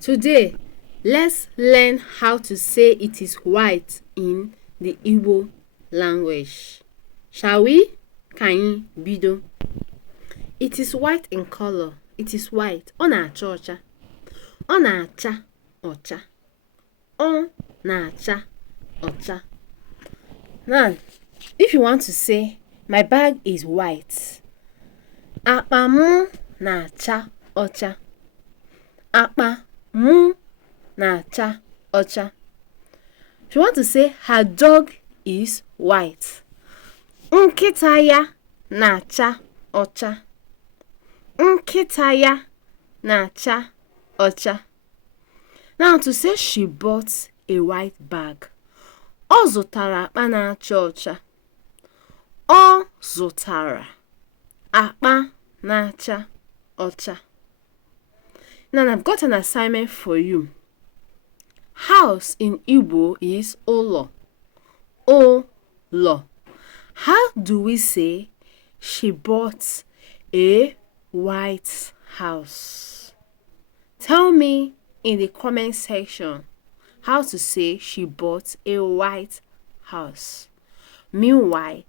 Today, let's learn how to say it is white in the Igbo language. Shall we? Ka anyị bido. It is white in color. It is white. Ọ na-acha ọcha. Ọ na-acha ọcha. Ọ na-acha ọcha. Now, if you want to say, my bag is white. Akpa m na-acha ọcha. Akpa m na-acha ọcha. If you want to say, her dog is white. Nkịta ya na-acha ọcha. Nkịta ya na-acha ọcha. Now, to say she bought a white bag. Ọ zụtara akpa na-acha ọcha. Ọ zụtara akpa na-acha ọcha. Now, I've got an assignment for you. House in Igbo is ụlọ. Ụlọ. How do we say she bought a white house? Tell me in the comment section how to say she bought a white house. Meanwhile,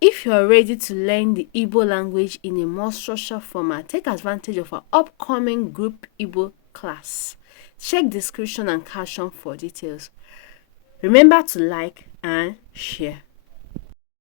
if you are ready to learn the Igbo language in a more structured format, take advantage of our upcoming group Igbo class. Check description and caption for details. Remember to like and share.